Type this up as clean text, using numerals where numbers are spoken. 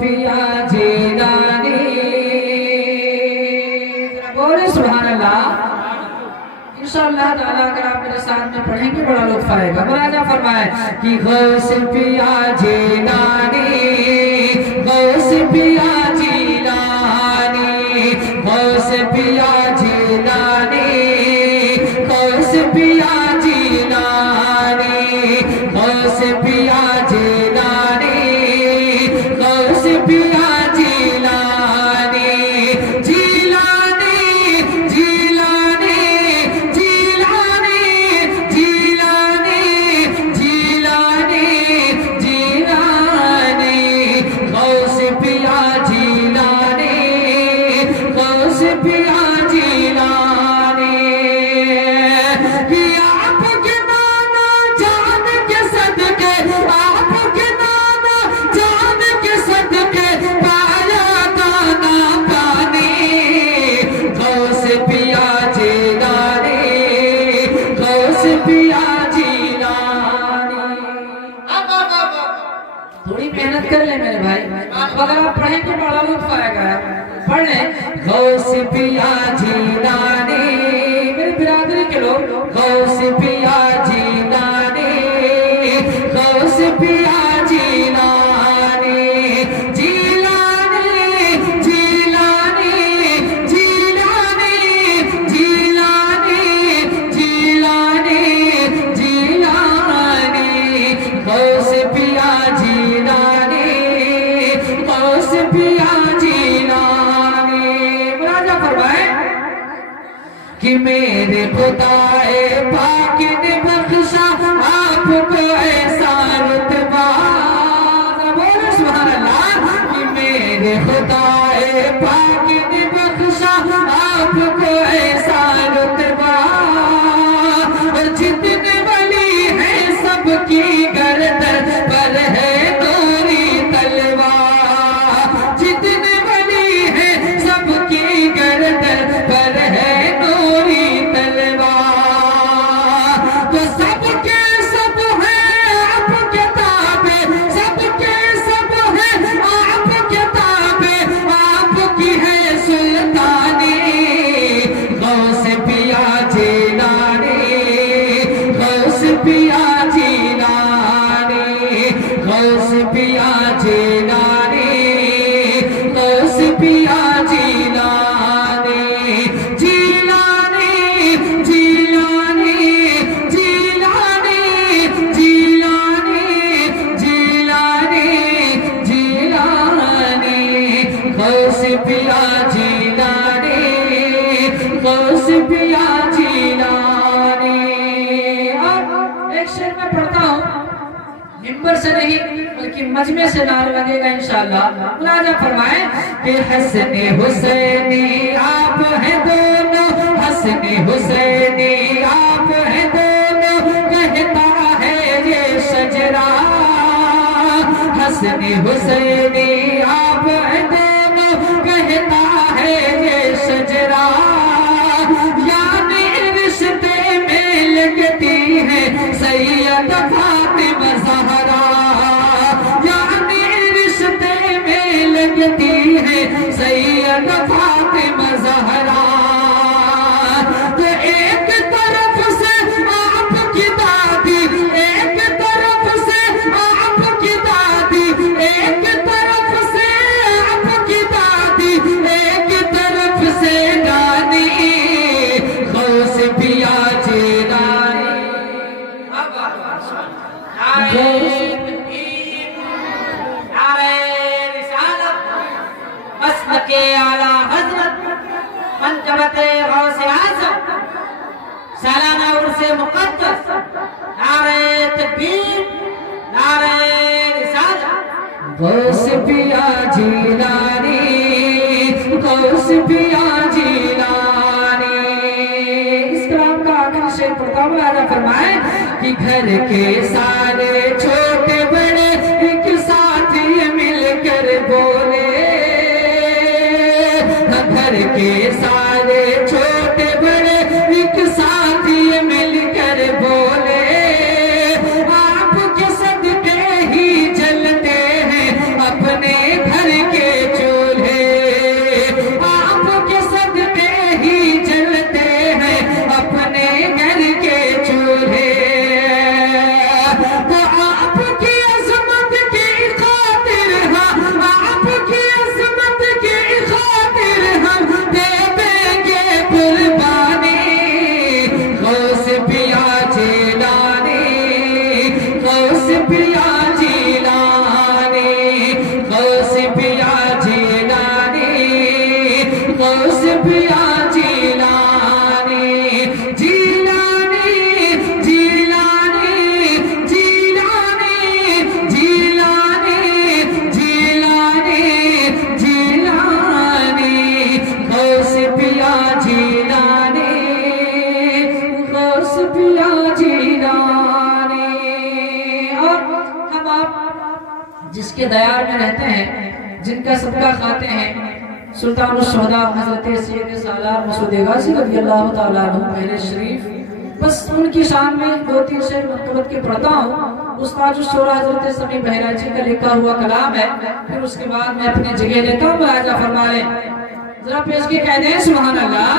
पिया जीलानी। बोले सुभान अल्लाह। इंशाअल्लाह ताला अगर आप मेरे साथ में पढ़ेंगे बड़ा लुत्फ आएगा। मुराजा फरमाए कि गौस पिया जीलानी, गौस पिया जीलानी, गौस पिया जीलानी, गौस पिया जीलानी, गौस पिया जीलानी, गौस पिया जीलानी, जीलानी, जीलानी, जीलानी, जीलानी, जीलानी, जीलानी, गौस पिया जीलानी, गौस पिया जीलानी। कि आपके नाना जान के सदके, आपके नाना जान के सदके पाया दाना पानी। गौस पिया जीलानी, गौस पिया जीलानी। थोड़ी मेहनत कर ले मेरे भाई, अगर आप पढ़ें तो बड़ा लुत्फ आएगा। पढ़ लें गौस पिया जीलानी, मेरी बिरादरी के लोग गौस पिया जीलानी, गौस पिया जीलानी, जीलानी, जीलानी, जीलानी, जीलानी, जीलानी, जीलानी, गौस पिया जीलानी, गौस पिया जीलानी। मुराजा फरमाए कि मेरे खुदाए पाक ने बख्शा आपको ऐसा रुतबा। बोलो सुभान अल्लाह। कि मेरे खुदाए पाक ने बख्शा आपको ऐसा रुतबा। और जितने वली हैं सबकी गर्दन पर है गोरी तलवार। जितने वली हैं सबकी गर्दन पर है गोरी तलवार। तो सबके सब है आपके ताबे, सबके सब है आपके ताबे, आपकी है सुल्तानी। गौस पिया जीलानी, गौस पिया जीलानी, गौस पिया जीलानी, गौस पिया जीलानी, जीलानी, जीलानी, जीलानी, जीलानी, जीलानी, जीलानी, गौस पिया जीलानी, गौस पिया जीलानी। अब एक शेर में पढ़ता हूँ, मिंबर से नहीं बल्कि मजमे से नारा लगेगा इंशाअल्लाह। मुराजा फरमाए कि हसने हुसैनी आप हैं दोनों, हसने हुसैनी आप हैं दोनों, कहता है ये शजरा। हसने हुसैनी आप हैं दोनों, कहता है ये शजरा। यानी रिश्ते में लगती है सैयद फातिमा ज़हरा। यानी रिश्ते में लगती है सैयद फातिमा ज़हरा। तो एक तरफ से आपकी दादी, एक तरफ से आपकी दादी, एक तरफ से आपकी दादी, एक तरफ से नानी। गौस पिया जीलानी, मसलके आला हज़रत मंक़बते गौसे आज़म, सालाना उर्से मुक़द्दस, नारे तकबीर, नारे रिसालत। गौस पिया जीलानी, गौस पिया जीलानी। इस कलाम का आखिरी शेर पढ़ता हूँ। मुराजा फरमाए कि घर के सारे छोटे बड़े एक साथ ये मिलकर बोले। घर के सारे छोटे बड़े एक साथ ये मिलकर बोले। आपके सदके ही जलते हैं अपने घर गौस पिया जिलानी, गौस पिया जिलानी, जिलानी जिलानी जिलानी जिलानी जिलानी जिलानी, गौस पिया जिलानी, गौस पिया जिलानी। और हम आप जिसके दयार में रहते हैं, जिनका सबका खाते हैं, सुल्तान शुहदा हजरत सैयद सालार मसूद गाज़ी रज़ी अल्लाह ताला अन्हु पहले शरीफ, बस उनकी शान में 2-3 शेर मकतबत के पढ़ता हूँ। उस्ताद शुरा हजरत समी बहराजी का लिखा हुआ कलाम है, फिर उसके बाद मैं अपनी जगह देता हूँ। राजा फरमा लें, जरा पेश के कह दें सुभान अल्लाह।